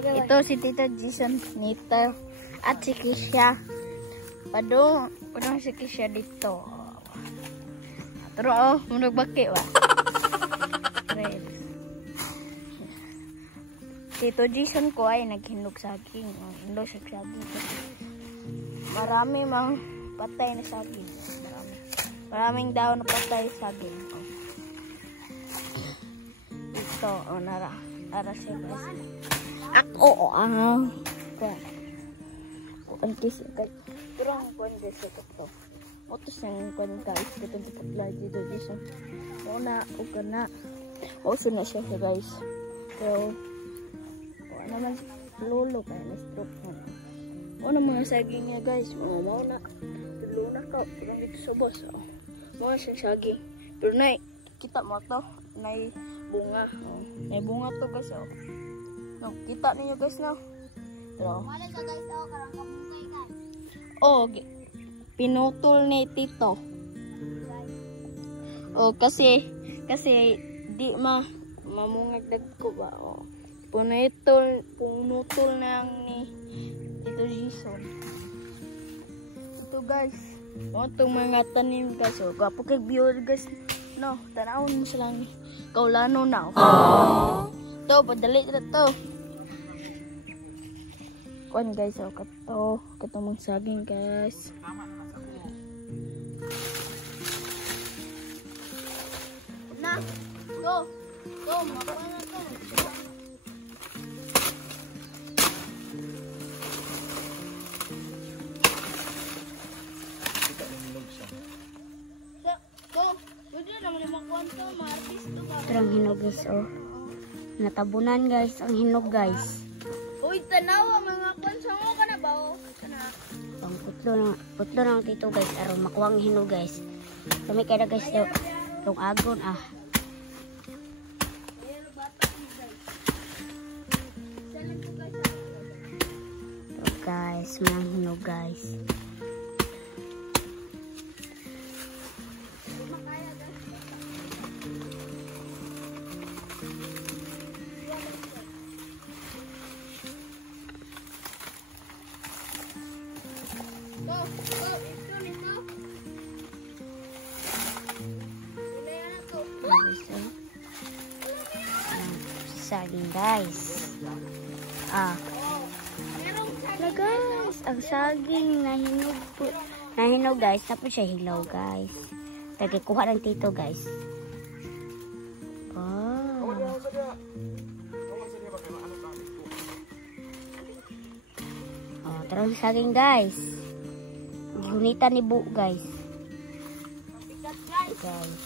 Ito si Tito Jason Nito at si Kisha. Padung si Kisha dito. Pero magbaki ba? Tito Jason ko ay naghinog saging. Hinog sa saging. Marami mang patay na saging. Maraming daw na patay saging. Ito, nara siya guys. Ako, kuan kasi kay turang kuan guys ito. Otos yang kuan guys kitong putla dito dito. Una o kana. Oso na siya guys. Pero naman lolo kaya na stroke mo. Ano mga saging niya guys. Mau na. Tulo na ka. Turang dito sa boss. Mga siyang saging. Pero na kita mo to. May bunga. May bunga to guys. No, kita ninyo guys no. Pero pinutol ni Tito. Kasi di mamungagdag ko ba. Punutol na ni Tito Jason. Ito guys. Itong mga tanim guys. Gwapo kay viewer guys. No, tanawin mo silang kaulano na. Ito, padali na to. Kuan guys, katong saging guys. Na, go, makuha na to. Terang hinog guys, natabunan guys ang hinog guys. Uy, tanawa mga konsango ka na ba? Ang putlo ng Tito guys, aron makuha ang hinog guys. Kami kaya guys yung agon Ito guys, mga hinog guys. Saging guys. Guys, ang saging nahinog guys, tapos siya hilaw guys. Kuha ng Tito guys. Terus saging guys. Gunitan ni Bu guys. Guys.